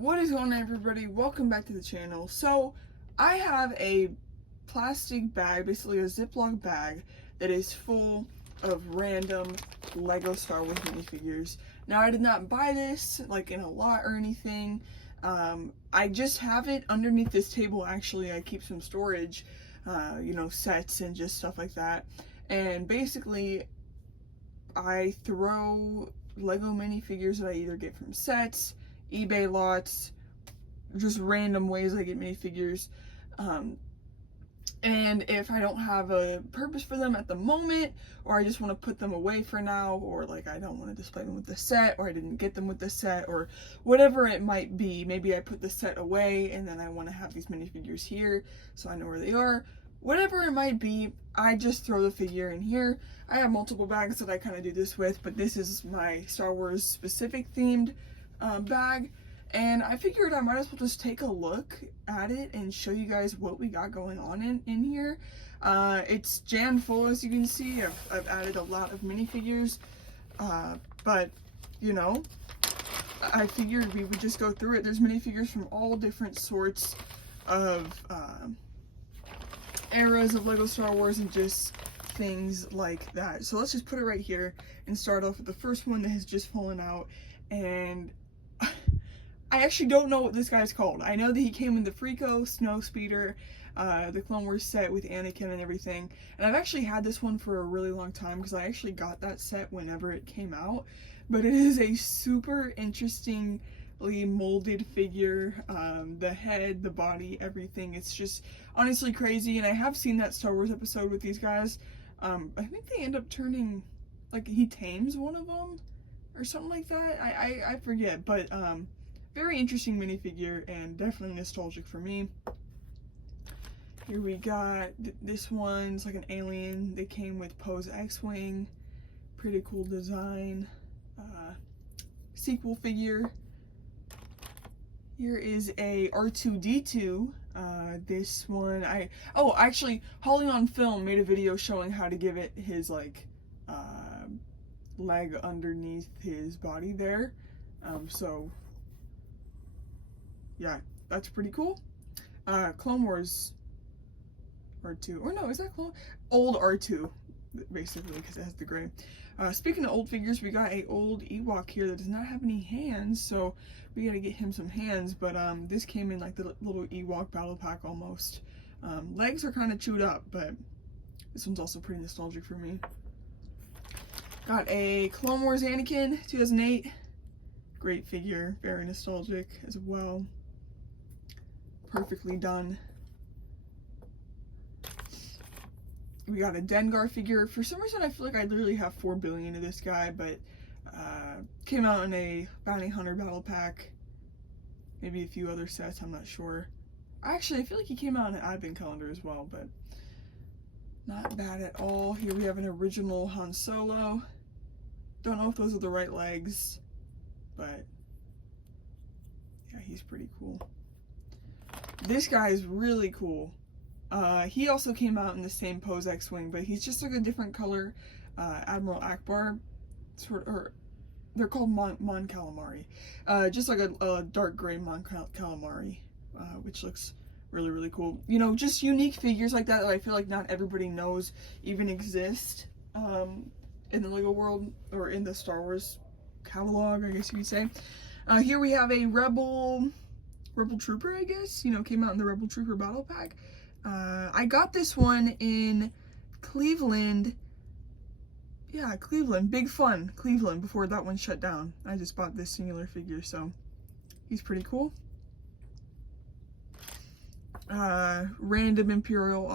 What is going on, everybody? Welcome back to the channel. So I have a plastic bag, basically a Ziploc bag, that is full of random Lego Star Wars minifigures. Now, I did not buy this like in a lot or anything. I just have it underneath this table. Actually, I keep some storage, sets and just stuff like that. And basically, I throw Lego minifigures that I either get from sets, eBay lots, just random ways I get minifigures. And if I don't have a purpose for them at the moment, or I just want to put them away for now, or like I don't want to display them with the set, or I didn't get them with the set, or whatever it might be, maybe I put the set away and then I want to have these minifigures here so I know where they are. Whatever it might be, I just throw the figure in here. I have multiple bags that I kind of do this with, but this is my Star Wars specific themed bag, and I figured I might as well just take a look at it and show you guys what we got going on in here. It's jammed full, as you can see. I've added a lot of minifigures, but you know, I figured we would just go through it. There's minifigures from all different sorts of eras of Lego Star Wars and just things like that. So let's just put it right here and start off with the first one that has just fallen out. And I actually don't know what this guy's called. I know that he came in the Frico Snow Speeder, the Clone Wars set with Anakin and everything. And I've actually had this one for a really long time because I actually got that set whenever it came out. But it is a super interestingly molded figure. The head, the body, everything. It's just honestly crazy. And I have seen that Star Wars episode with these guys. I think they end up turning, like, he tames one of them or something like that. I forget, but very interesting minifigure and definitely nostalgic for me. Here we got this one's like an alien. They came with Poe's X-Wing. Pretty cool design. Sequel figure. Here is a R2-D2. This one, actually, Holly on Film made a video showing how to give it his, like, leg underneath his body there. So, yeah, that's pretty cool. Clone Wars R2, or no, is that old R2, basically, because it has the gray. Speaking of old figures, we got a old Ewok here that does not have any hands, so we gotta get him some hands, but this came in like the little Ewok battle pack almost. Legs are kind of chewed up, but this one's also pretty nostalgic for me. Got a Clone Wars Anakin, 2008. Great figure, very nostalgic as well. Perfectly done. We got a Dengar figure. For some reason, I feel like I literally have 4 billion of this guy, but came out in a Bounty Hunter battle pack. Maybe a few other sets, I'm not sure. Actually, I feel like he came out in an advent calendar as well, but not bad at all. Here we have an original Han Solo. Don't know if those are the right legs, but yeah, he's pretty cool. This guy is really cool. He also came out in the same Poe's X-Wing, but he's just like a different color. Admiral Akbar, or they're called Mon Calamari. Just like a dark gray Mon Calamari, which looks really, really cool. You know, just unique figures like that I feel like not everybody knows even exist in the Lego world, or in the Star Wars catalog, I guess you could say. Here we have a Rebel Trooper, I guess. You know, came out in the Rebel Trooper battle pack. I got this one in Cleveland. Yeah, Cleveland. Big Fun, Cleveland, before that one shut down. I just bought this singular figure, so he's pretty cool. Random Imperial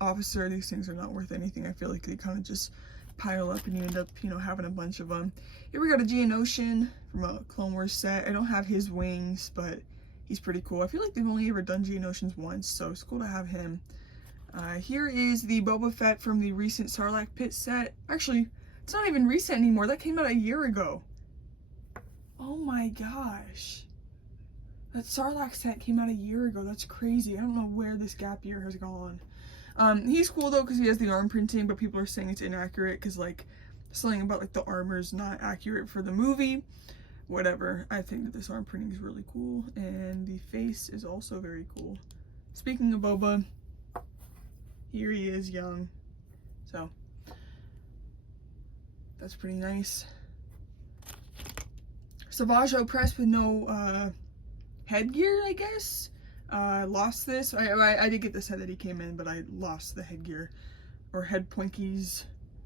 officer. These things are not worth anything. I feel like they kind of just pile up and you end up, you know, having a bunch of them. Here we got a Geonosian from a Clone Wars set. I don't have his wings, but he's pretty cool. I feel like they've only ever done Geonosians once, so it's cool to have him. Here is the Boba Fett from the recent Sarlacc Pit set. Actually, it's not even recent anymore. That came out a year ago. Oh my gosh. That Sarlacc set came out a year ago. That's crazy. I don't know where this gap year has gone. He's cool though because he has the arm printing, but people are saying it's inaccurate because like something about like the armor's not accurate for the movie, whatever. I think that this arm printing is really cool, and the face is also very cool. Speaking of Boba, here he is young, so that's pretty nice. Savage Opress with no headgear, I guess. I lost this. I did get the set that he came in, but I lost the headgear or head poinkies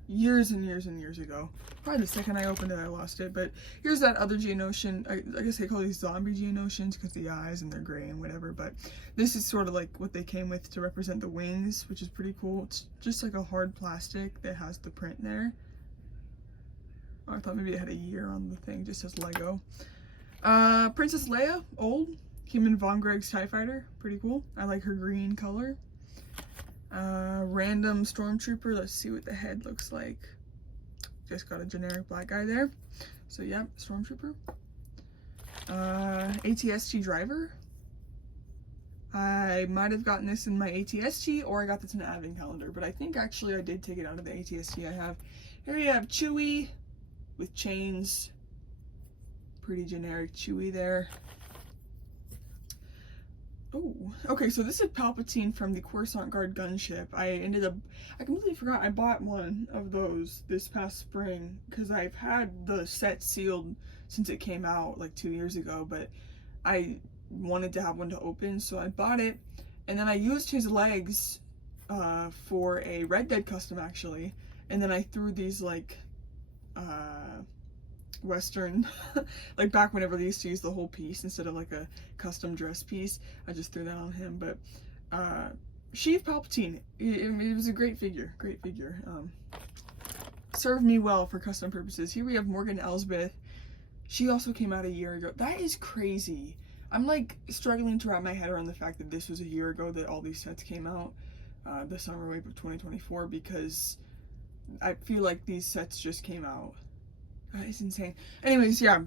years and years and years ago. Probably the second I opened it, I lost it. But here's that other Geonosian. I guess they call these zombie Geonosians because the eyes and they're gray and whatever. But this is sort of like what they came with to represent the wings, which is pretty cool. It's just like a hard plastic that has the print there. Oh, I thought maybe it had a year on the thing. It just says Lego. Princess Leia, old. Came in Von Greg's TIE Fighter. Pretty cool. I like her green color. Random Stormtrooper. Let's see what the head looks like. Just got a generic black guy there. So yeah, Stormtrooper. ATST driver. I might have gotten this in my ATST or I got this in an advent calendar, but I think actually I did take it out of the ATST I have. Here you have Chewie with chains. Pretty generic Chewie there. Oh, okay, so this is Palpatine from the Coruscant Guard gunship. I completely forgot I bought one of those this past spring because I've had the set sealed since it came out like 2 years ago, but I wanted to have one to open, so I bought it, and then I used his legs for a Red Dead custom actually, and then I threw these like Western like back whenever they used to use the whole piece instead of like a custom dress piece, I just threw that on him. But Sheev Palpatine, it was a great figure, served me well for custom purposes. Here we have Morgan Elsbeth. She also came out a year ago. That is crazy. I'm like struggling to wrap my head around the fact that this was a year ago that all these sets came out, the summer wave of 2024, because I feel like these sets just came out. It's insane. Anyways, yeah,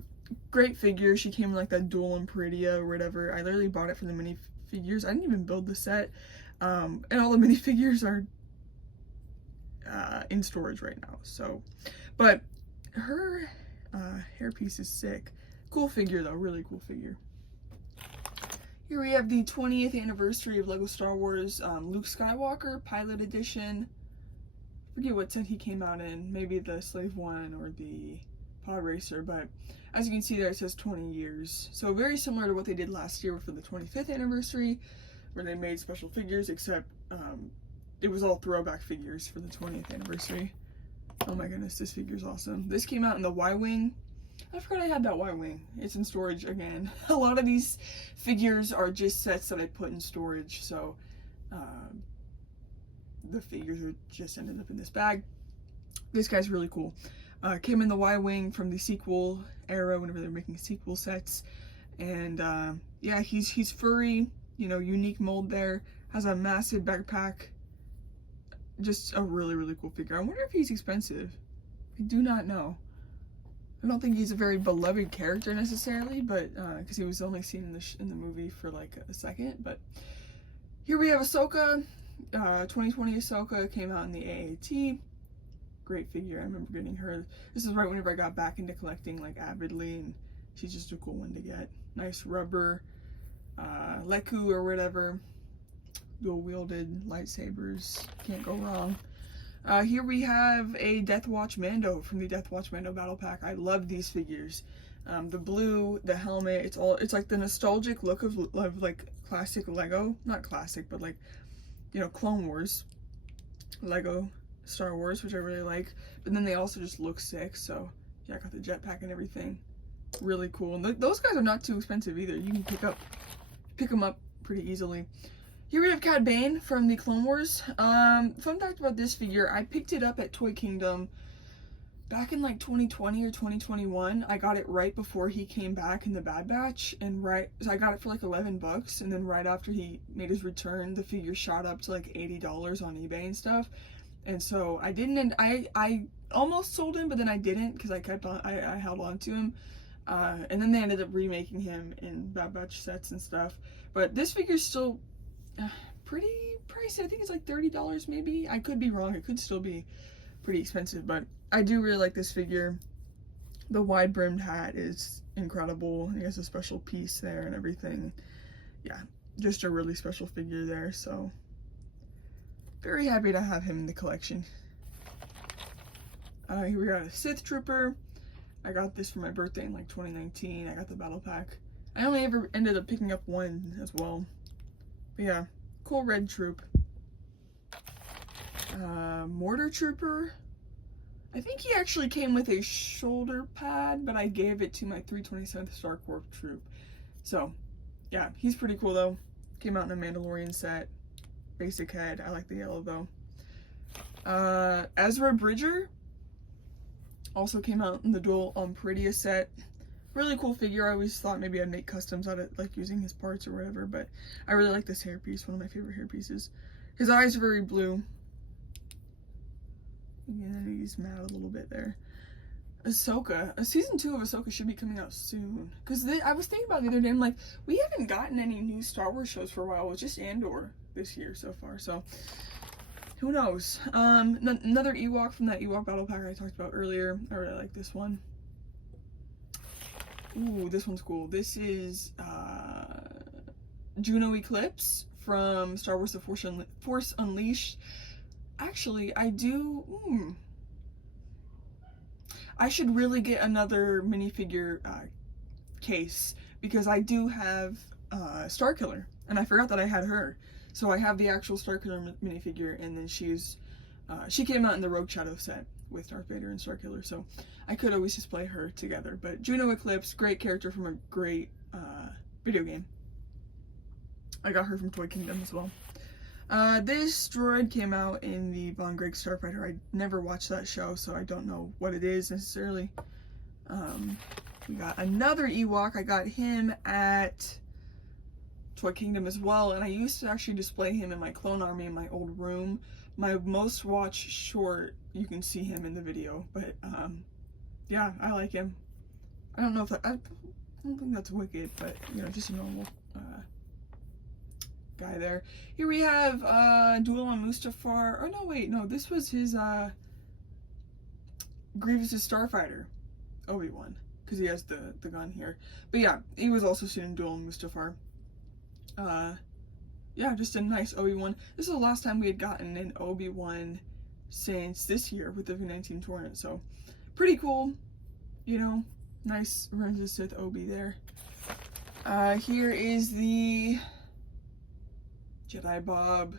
great figure. She came in like that dual Imperidia or whatever. I literally bought it from the minifigures. I didn't even build the set. And all the minifigures are in storage right now. So, but her hairpiece is sick. Cool figure though, really cool figure. Here we have the 20th anniversary of Lego Star Wars Luke Skywalker Pilot Edition. Forget what set he came out in, maybe the Slave One or the Pod Racer, but as you can see there it says 20 years. So very similar to what they did last year for the 25th anniversary, where they made special figures, except it was all throwback figures for the 20th anniversary. Oh my goodness, this figure's awesome. This came out in the Y-Wing. I forgot I had that Y-Wing. It's in storage again. A lot of these figures are just sets that I put in storage, so the figures are just ended up in this bag. This guy's really cool. Came in the Y-Wing from the sequel era, whenever they're making sequel sets. And yeah, he's furry, you know, unique mold there. Has a massive backpack. Just a really, really cool figure. I wonder if he's expensive. I do not know. I don't think he's a very beloved character necessarily, but because he was only seen in the movie for like a second. But here we have Ahsoka. 2020 Ahsoka came out in the AAT. Great figure. I remember getting her. This is right whenever I got back into collecting like avidly, and she's just a cool one to get. Nice rubber Leku or whatever. Dual wielded lightsabers. Can't go wrong. Here we have a Death Watch Mando from the Death Watch Mando Battle Pack. I love these figures. The blue, the helmet, it's like the nostalgic look of like classic Lego. Not classic, but like, you know, Clone Wars Lego Star Wars, which I really like. But then they also just look sick, so yeah, I got the jetpack and everything. Really cool. And those guys are not too expensive either. You can pick them up pretty easily. Here we have Cad Bane from the Clone Wars. Fun fact about this figure, I picked it up at Toy Kingdom back in like 2020 or 2021. I got it right before he came back in the Bad Batch, and so I got it for like 11 bucks, and then right after he made his return, the figure shot up to like $80 on eBay and stuff. And so I didn't, I almost sold him, but then I didn't because I held on to him. And then they ended up remaking him in Bad Batch sets and stuff. But this figure's still pretty pricey. I think it's like $30 maybe. I could be wrong. It could still be pretty expensive, but I do really like this figure. The wide brimmed hat is incredible. He has a special piece there and everything. Yeah, just a really special figure there, so very happy to have him in the collection. Here we got a Sith Trooper. I got this for my birthday in like 2019. I got the battle pack. I only ever ended up picking up one as well. But yeah, cool red troop. Mortar Trooper. I think he actually came with a shoulder pad, but I gave it to my 327th Star Corps troop. So, yeah, he's pretty cool though. Came out in a Mandalorian set. Basic head. I like the yellow though. Ezra Bridger also came out in the Duel on Peridia set. Really cool figure. I always thought maybe I'd make customs out of like using his parts or whatever, but I really like this hairpiece. One of my favorite hairpieces. His eyes are very blue. And he's mad a little bit there. Ahsoka. Season 2 of Ahsoka should be coming out soon. Because I was thinking about it the other day, I'm like, we haven't gotten any new Star Wars shows for a while. It was just Andor this year so far, so who knows. Another Ewok from that Ewok battle pack I talked about earlier. I really like this one. Ooh, this one's cool. This is Juno Eclipse from Star Wars The Force Unleashed. Actually, I should really get another minifigure case, because I do have Starkiller, and I forgot that I had her. So I have the actual Starkiller minifigure, and then she came out in the Rogue Shadow set with Darth Vader and Starkiller, so I could always just play her together. But Juno Eclipse, great character from a great video game. I got her from Toy Kingdom as well. This droid came out in the Von Greg Starfighter. I never watched that show, so I don't know what it is necessarily. We got another Ewok. I got him at Toy Kingdom as well, and I used to actually display him in my clone army in my old room. My most watched short, you can see him in the video, but yeah, I like him. I don't know if I don't think that's wicked, but you know, just a normal guy there. Here we have Duel on Mustafar. Oh no, wait, no, this was his Grievous' Starfighter, Obi-Wan, because he has the gun here. But yeah, he was also seen in Duel on Mustafar. Yeah, just a nice Obi-Wan. This is the last time we had gotten an Obi-Wan since this year with the V19 tournament, so pretty cool, you know, nice Revenge of the Sith Obi there. Here is the Jedi Bob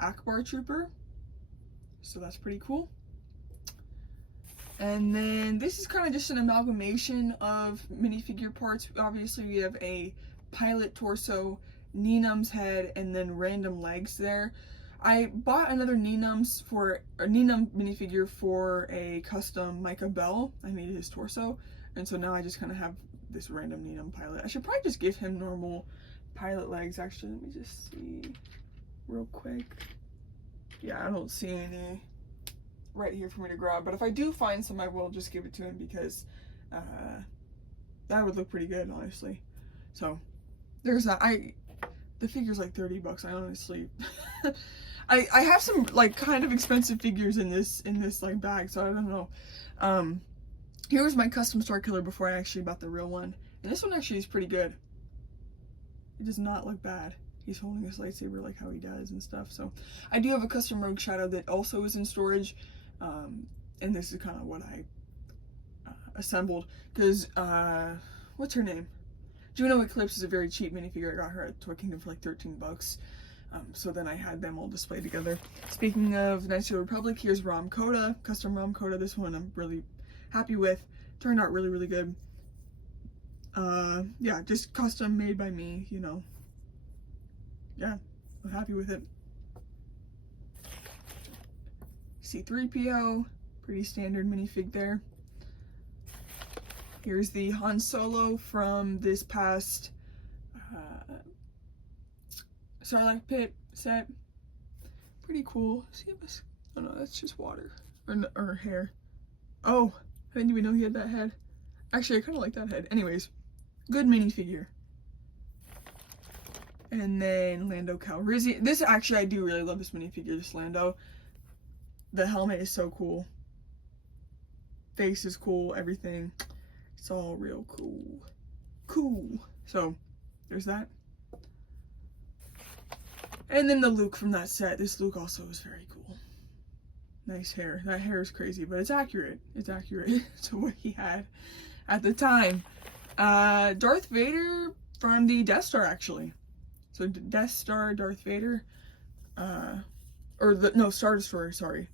Akbar Trooper, so that's pretty cool. And then this is kind of just an amalgamation of minifigure parts. Obviously we have a pilot torso, Nenum's head, and then random legs there. I bought another Nenum minifigure for a custom Micah Bell. I made his torso, and so now I just kind of have this random Nenum pilot. I should probably just give him normal pilot legs. Actually, let me just see real quick. Yeah, I don't see any right here for me to grab, but if I do find some, I will just give it to him, because that would look pretty good, honestly. So there's that. The figure's like $30. I honestly I have some like kind of expensive figures in this like bag, so I don't know. Here was my custom Starkiller before I actually bought the real one, and this one actually is pretty good. It does not look bad. He's holding his lightsaber like how he does and stuff. So I do have a custom Rogue Shadow that also is in storage, and this is kind of what I assembled, because what's her name? Juno Eclipse is a very cheap minifigure. I got her at Toy Kingdom for like $13. So then I had them all displayed together. Speaking of Knights of the Republic, here's Rom Coda, custom Rom Coda. This one I'm really happy with. Turned out really, really good. Yeah, just custom made by me, you know. Yeah, I'm happy with it. C-3PO, pretty standard minifig there. Here's the Han Solo from this past Sarlacc Pit set. Pretty cool. See if this, oh no, that's just water. Or hair. Oh, I didn't even know he had that head. Actually, I kind of like that head. Anyways, good minifigure. And then Lando Calrissian. This actually, I do really love this minifigure, this Lando. The helmet is so cool. Face is cool, everything. It's all real cool. Cool. So, there's that. And then the Luke from that set. This Luke also is very cool. Nice hair. That hair is crazy, but it's accurate. It's accurate to what he had at the time. Darth Vader from the Death Star, actually. So Death Star, Darth Vader. Star Destroyer, sorry.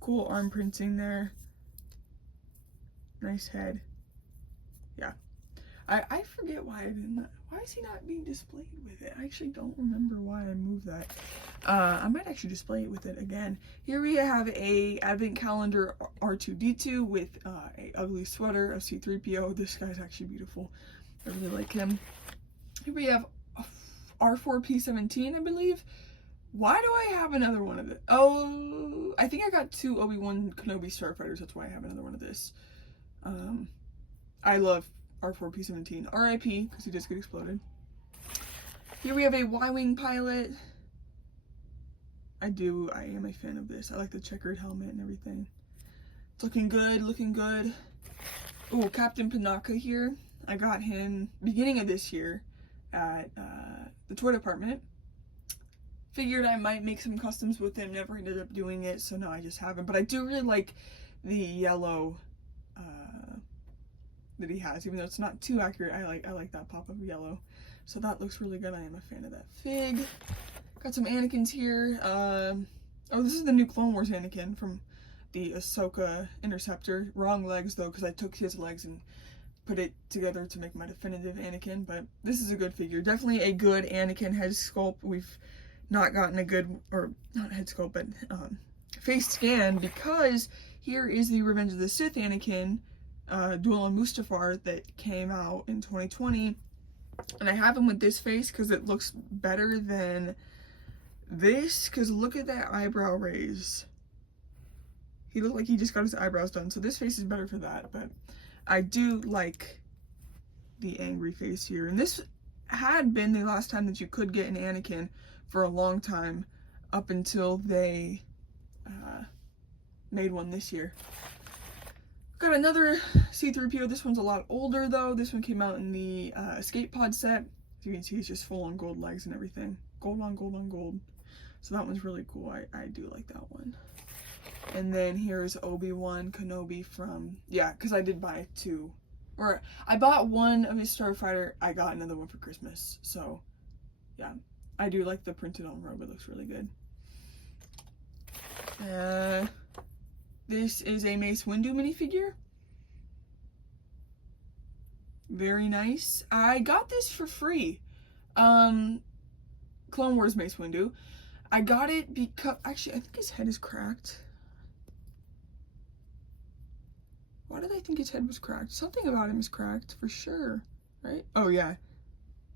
Cool arm printing there. Nice head. Yeah. I forget why why is he not being displayed with it? I actually don't remember why I moved that. I might actually display it with it again. Here we have a advent calendar R2-D2 with a ugly sweater of C-3PO. This guy's actually beautiful. I really like him. Here we have R4-P17, I believe. Why do I have another one of it? Oh, I think I got 2 Obi-Wan Kenobi Starfighters. That's why I have another one of this. I love R4-P17. R.I.P. because he just get exploded. Here we have a Y-Wing pilot. I am a fan of this. I like the checkered helmet and everything. It's looking good, looking good. Ooh, Captain Panaka here. I got him beginning of this year at the toy department. Figured I might make some customs with him, never ended up doing it, so now I just have him. But I do really like the yellow that he has, even though it's not too accurate. I like that pop of yellow. So that looks really good. I am a fan of that fig. Got some Anakins here. Oh, this is the new Clone Wars Anakin from the Ahsoka Interceptor. Wrong legs though, because I took his legs and put it together to make my definitive Anakin. But this is a good figure. Definitely a good Anakin head sculpt. We've not gotten a good, or not head sculpt, but face scan, because here is the Revenge of the Sith Anakin Duel on Mustafar that came out in 2020, and I have him with this face because it looks better than this, because look at that eyebrow raise. He looked like he just got his eyebrows done, so this face is better for that. But I do like the angry face here, and this had been the last time that you could get an Anakin for a long time, up until they made one this year. Got another C-3PO. This one's a lot older though. This one came out in the Escape Pod set. As you can see, it's just full on gold legs and everything. Gold on gold on gold. So that one's really cool. I do like that one. And then here's Obi-Wan Kenobi from, yeah, because I did buy 2. Or I bought one of his Starfighter. I got another one for Christmas. So yeah, I do like the printed on robe. It looks really good. This is a Mace Windu minifigure. Very nice. I got this for free. Clone Wars Mace Windu. I got it because, actually, I think his head is cracked. Why did I think his head was cracked? Something about him is cracked, for sure. Right? Oh, yeah.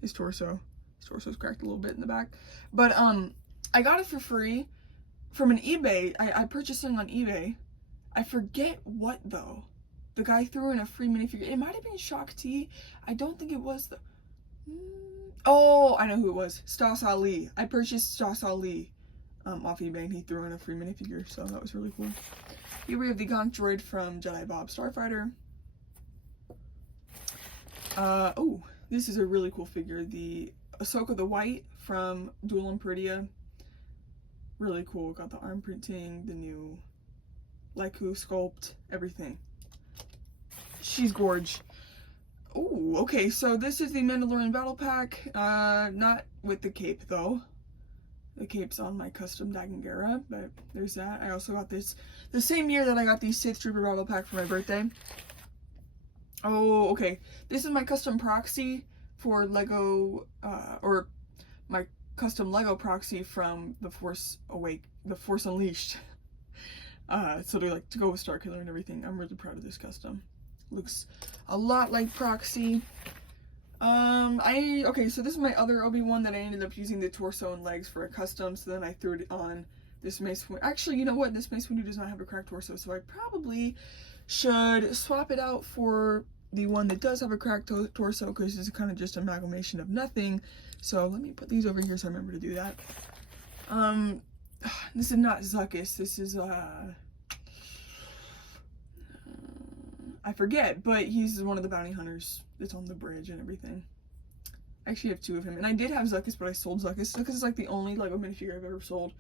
His torso. His torso's cracked a little bit in the back. But, I got it for free from an eBay. I purchased something on eBay. I forget what though. The guy threw in a free minifigure. It might have been Shock T. I don't think it was the. Oh, I know who it was. Stas Ali. I purchased Stas Ali off eBay, and he threw in a free minifigure, so that was really cool. Here we have the Gonk droid from Jedi Bob Starfighter. Oh, this is a really cool figure. The Ahsoka the White from Duel Imperia. Really cool. Got the arm printing, the new Laiku sculpt, everything. She's gorge. Oh, okay, so this is the Mandalorian Battle Pack. Not with the cape though. The cape's on my custom Dagangara, but there's that. I also got this the same year that I got the Sith Trooper Battle Pack for my birthday. Oh, okay. This is my custom proxy for Lego, or my custom Lego proxy from The Force Unleashed. So they like to go with Starkiller and everything. I'm really proud of this custom. Looks a lot like Proxy. Okay, so this is my other Obi-Wan that I ended up using the torso and legs for a custom, so then I threw it on this Mace Windu. Actually, you know what? This Mace Windu does not have a cracked torso, so I probably should swap it out for the one that does have a cracked torso, because it's kind of just an amalgamation of nothing. So let me put these over here so I remember to do that. This is not Zuckus. This is I forget, but he's one of the bounty hunters that's on the bridge and everything. I actually have 2 of him, and I did have Zuckuss, but I sold Zuckuss. Zuckuss is like the only Lego minifigure I've ever sold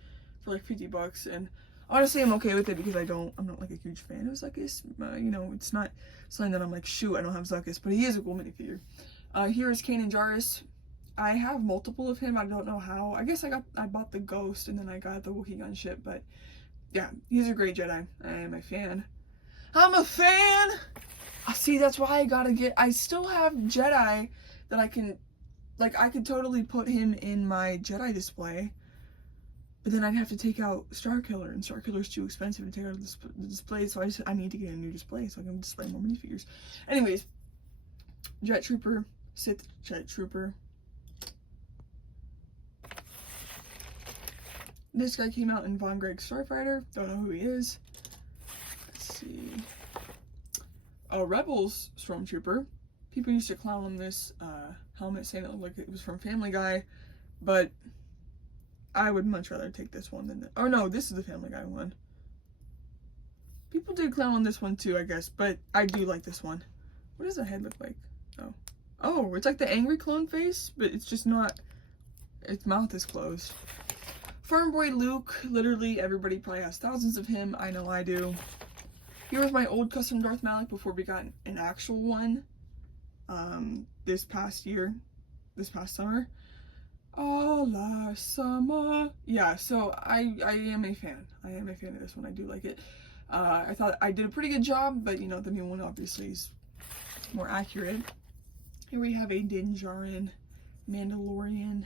for like $50, and honestly, I'm okay with it because I'm not like a huge fan of Zuckuss. You know, it's not something that I'm like, shoot, I don't have Zuckuss, but he is a cool minifigure. Here is Kanan Jarrus. I have multiple of him. I don't know how. I guess I bought the Ghost, and then I got the Wookiee gunship, but yeah, he's a great Jedi. I am a fan. I'm a fan! See, that's why I still have Jedi that I can, like, I could totally put him in my Jedi display, but then I'd have to take out Starkiller, and Starkiller's too expensive to take out of the display, so I need to get a new display so I can display more minifigures. Anyways, Jet Trooper, Sith Jet Trooper. This guy came out in Von Greg's Starfighter. Don't know who he is. Let's see. A Rebels Stormtrooper. People used to clown on this helmet, saying it looked like it was from Family Guy, but I would much rather take this one than the, oh no, this is the Family Guy one. People did clown on this one too, I guess, but I do like this one. What does the head look like? Oh. Oh, it's like the angry clone face, but it's just not, its mouth is closed. Farm Boy Luke, literally everybody probably has thousands of him. I know I do. Here was my old custom Darth Malak before we got an actual one this past summer. Oh, last summer. Yeah, so I am a fan. I am a fan of this one. I do like it. I thought I did a pretty good job, but you know, the new one obviously is more accurate. Here we have a Din Djarin Mandalorian.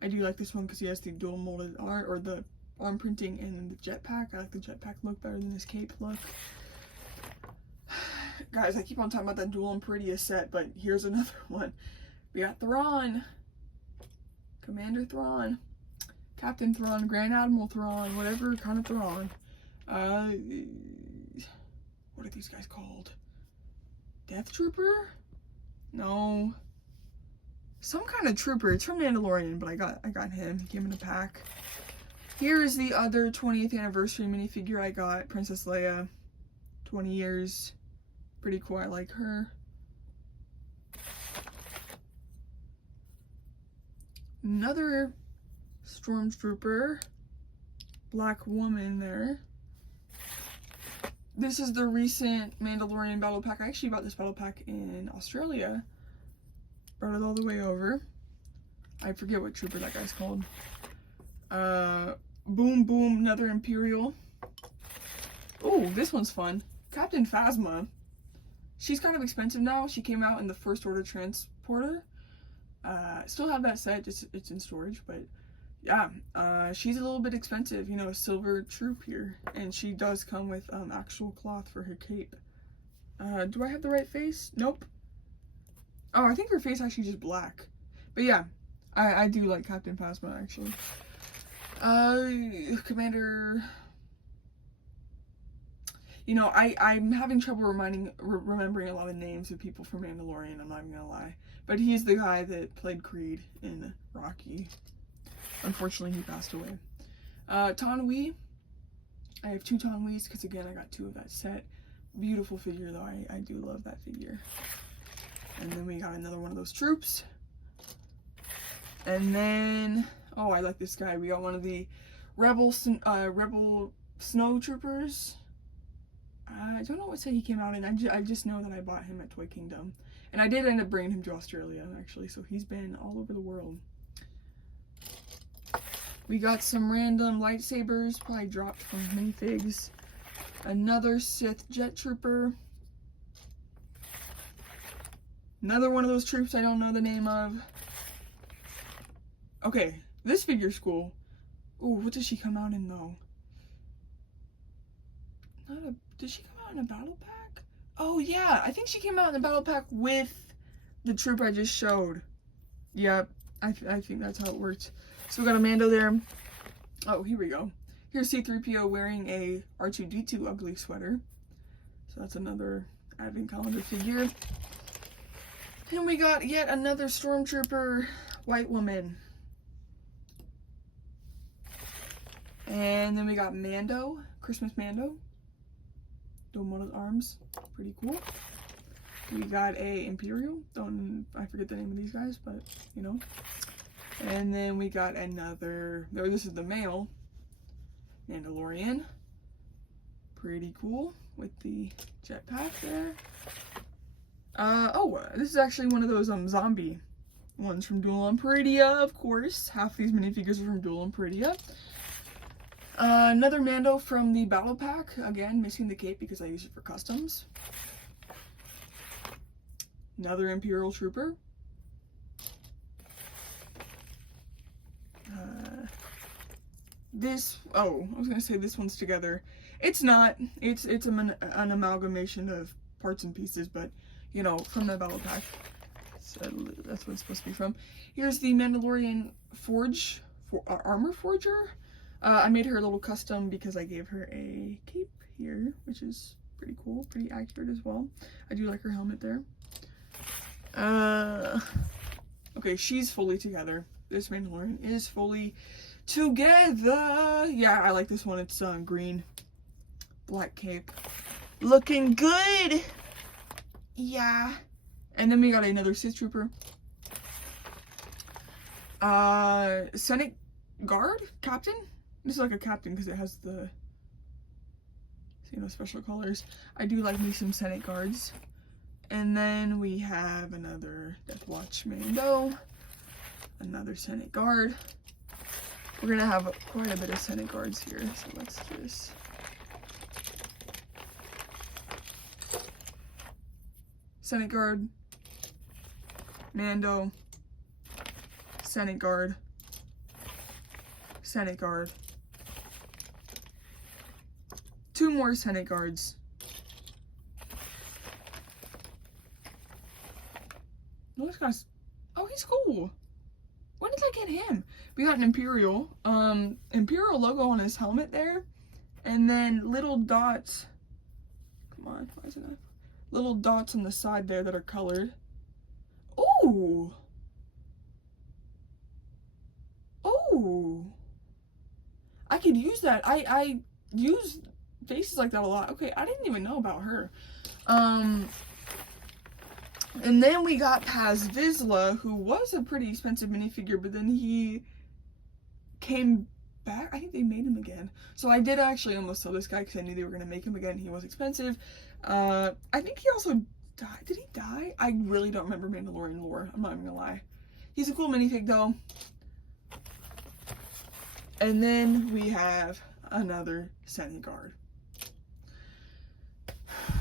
I do like this one because he has the dual molded art, or the arm printing and the jetpack. I like the jetpack look better than this cape look. Guys, I keep on talking about that dual and prettiest set, but here's another one. We got Thrawn. Commander Thrawn. Captain Thrawn, Grand Admiral Thrawn, whatever kind of Thrawn. What are these guys called? Death Trooper? No. Some kind of trooper. It's from Mandalorian, but I got him. He came in a pack. Here is the other 20th anniversary minifigure I got. Princess Leia. 20 years. Pretty cool. I like her. Another Stormtrooper. Black woman there. This is the recent Mandalorian battle pack. I actually bought this battle pack in Australia. Brought it all the way over. I forget what trooper that guy's called. Boom Boom, another Imperial. Oh, this one's fun. Captain Phasma. She's kind of expensive now. She came out in the First Order Transporter. Still have that set, just it's in storage, but yeah, she's a little bit expensive. You know, a silver troop here, and she does come with actual cloth for her cape. Do I have the right face? Nope. Oh, I think her face actually just black. But yeah, I do like Captain Phasma actually. Commander. You know, I'm having trouble remembering a lot of names of people from Mandalorian, I'm not even gonna lie. But he's the guy that played Creed in Rocky. Unfortunately, he passed away. Taun We. I have 2 Taun Wees because, again, I got 2 of that set. Beautiful figure, though. I do love that figure. And then we got another one of those troops. And then, oh, I like this guy. We got one of the Rebel Snow Troopers. I don't know what set he came out in. I just know that I bought him at Toy Kingdom. And I did end up bringing him to Australia, actually. So he's been all over the world. We got some random lightsabers, probably dropped from minifigs. Another Sith Jet Trooper. Another one of those troops I don't know the name of. Okay, this figure's cool. Ooh, what does she come out in though? Did she come out in a battle pack? Oh yeah, I think she came out in a battle pack with the troop I just showed. Yep, I think that's how it worked. So we got a Mando there. Oh, here we go. Here's C-3PO wearing a R2-D2 ugly sweater. So that's another advent calendar figure. And we got yet another Stormtrooper white woman. And then we got Mando, Christmas Mando. Domona's arms. Pretty cool. We got a Imperial. I forget the name of these guys, but you know. And then we got another, this is the male Mandalorian. Pretty cool with the jetpack there. This is actually one of those zombie ones from Duel Imperia, of course. Half these minifigures are from Duel Imperia. Another Mando from the battle pack. Again, missing the cape because I use it for customs. Another Imperial Trooper. I was gonna say this one's together. It's not. It's an amalgamation of parts and pieces, but you know, from the battle pack. So that's what it's supposed to be from. Here's the Mandalorian armor forger. I made her a little custom because I gave her a cape here, which is pretty cool, pretty accurate as well. I do like her helmet there. Okay, she's fully together. This Mandalorian is fully together. Yeah, I like this one. It's green, black cape, looking good. Yeah. And then we got another Sith Trooper. Senate Guard Captain. This is like a captain because it has the, you know, special colors. I do like me some Senate Guards. And then we have another Death Watch Mando. Another Senate Guard. We're gonna have quite a bit of Senate Guards here, so let's just... Senate Guard, Mando, Senate Guard, Senate Guard, 2 more Senate Guards. Oh, this guy's, oh, he's cool. When did I get him? We got an Imperial logo on his helmet there, and then little dots. Come on, why isn't that? Little dots on the side there that are colored. Ooh. Oh. I could use that. I use faces like that a lot. Okay, I didn't even know about her. And then we got Paz Vizsla, who was a pretty expensive minifigure, but then he came back. I think they made him again. So I did actually almost sell this guy because I knew they were going to make him again. He was expensive. I think he also died. Did he die? I really don't remember Mandalorian lore. I'm not even going to lie. He's a cool minifig though. And then we have another Senate Guard.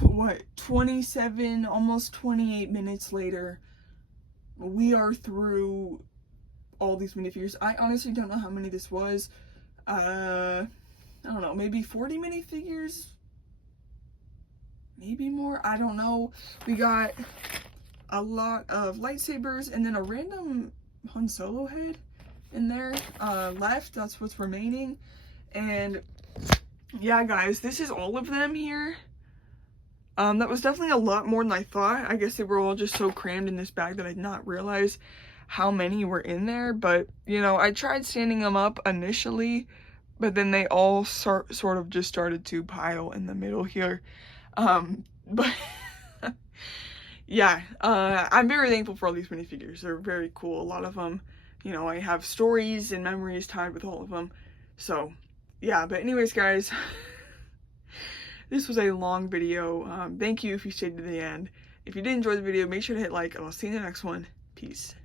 What, 27, almost 28 minutes later, we are through all these minifigures. I honestly don't know how many this was. I don't know, maybe 40 minifigures? Maybe more? I don't know. We got a lot of lightsabers and then a random Han Solo head in there left. That's what's remaining. And yeah, guys, this is all of them here. That was definitely a lot more than I thought. I guess they were all just so crammed in this bag that I did not realize how many were in there. But, you know, I tried standing them up initially, but then they all sort of just started to pile in the middle here. But yeah, I'm very thankful for all these minifigures. They're very cool. A lot of them, you know, I have stories and memories tied with all of them. So yeah, but anyways, guys, this was a long video. Thank you if you stayed to the end. If you did enjoy the video, make sure to hit like, and I'll see you in the next one. Peace.